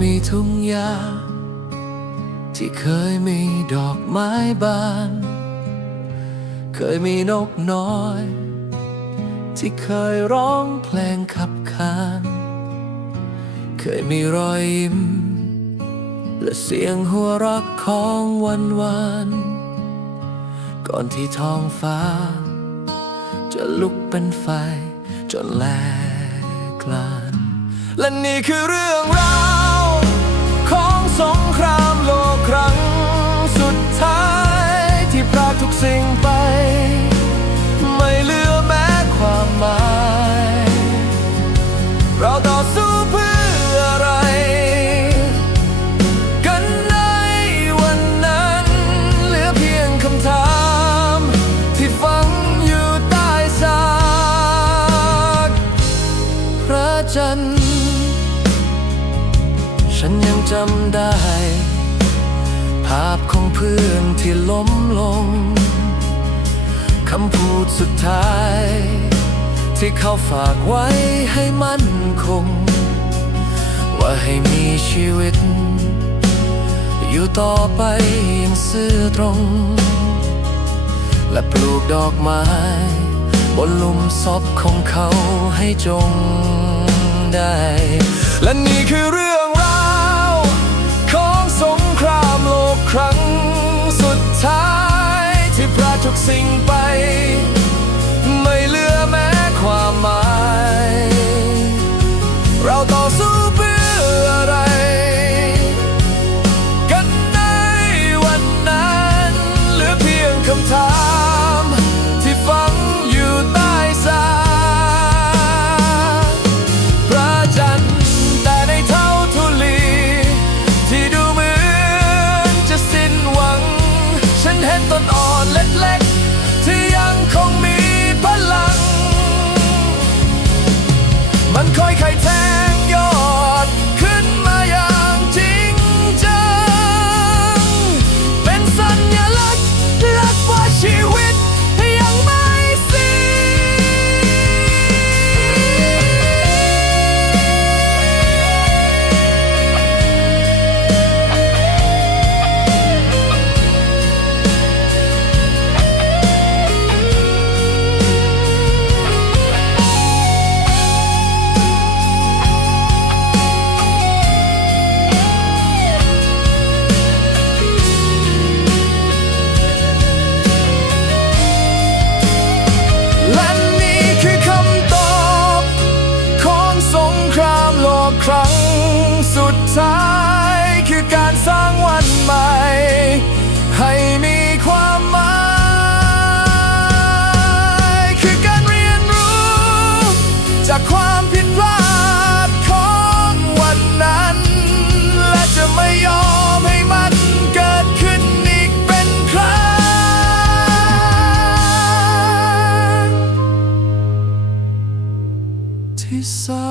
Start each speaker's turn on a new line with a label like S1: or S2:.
S1: มีทุ่งหญ้าที่เคยมีดอกไม้บาน เคยมีนกน้อย ที่เคยร้องเพลงขับขาน เคยมีรอยยิ้ม และเสียงหัวรักของวันวานก่อนที่ท้องฟ้า จะลุกเป็นไฟจนแลกลาน และนี่คือเรื่องราว ฉันยังจำได้ ภาพของเพื่อนที่ล้มลง คำพูดสุดท้าย ที่เขาฝากไว้ให้มั่นคง ว่าให้มีชีวิต อยู่ต่อไปอย่างซื่อตรง และปลูกดอกไม้ บนหลุมศพของเขาให้จงได้ และนี่ ที่พ สายคือการสร้างวันใหม่ ให้มีความหมาย คือการเรียนรู้ จากความผิดพลาดของวันนั้น และจะไม่ยอมให้มันเกิดขึ้นอีกเป็นครั้งที่สา